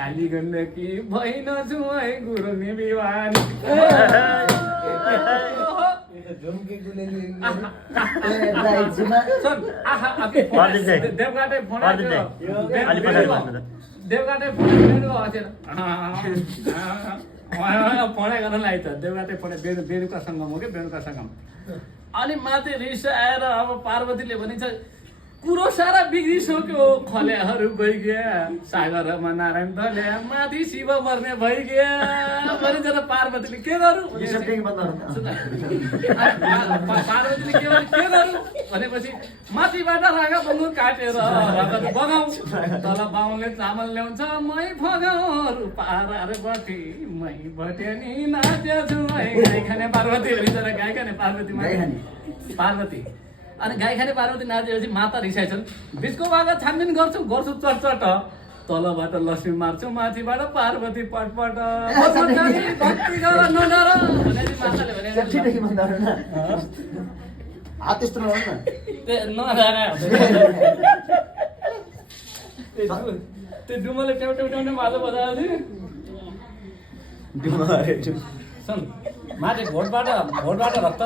Kali Gandaki भइन जुवाई गुरुनी बिवान देवघाटे phone गर्न लाग्छ देवघाटे phone बेलुका सङ्गम हो कि बेलुका सङ्गम अनि माथि रिस आएर अब पार्वतीले भनिन्छ कुरो सारा बिग्रिसक्यो खलेहरू गइगया सागरमा नारायण ढल्या माथि शिव मर्ने भइगया भनिन्छ र पार्वतीले के गरौँ पार्वतीले के गरौँ भनेपछि माथिबाट रागा बङ्गुर काटेर रगत बगाउँ तल बाहुनले चामल ल्याउँछ मै फगाउँ पारार बटी मै भट्यानी नाच्छु गाई खाने पार्वती भनिन्छ र गाई खाने पार्वती अनि गाई खाने पार्वती नाचेपछि माता रिसाइछन् बिचको भाग छानबिन गर्छु चटचट तलबाट लक्ष्मी मार्छु माथिबाट पार्वती पटपट भक्ति गर नडर भनेपछि माताले भने त्यो डुमले ट्याउट्याउने बाजा बजाएको थियो माथि भोटबाट रक्त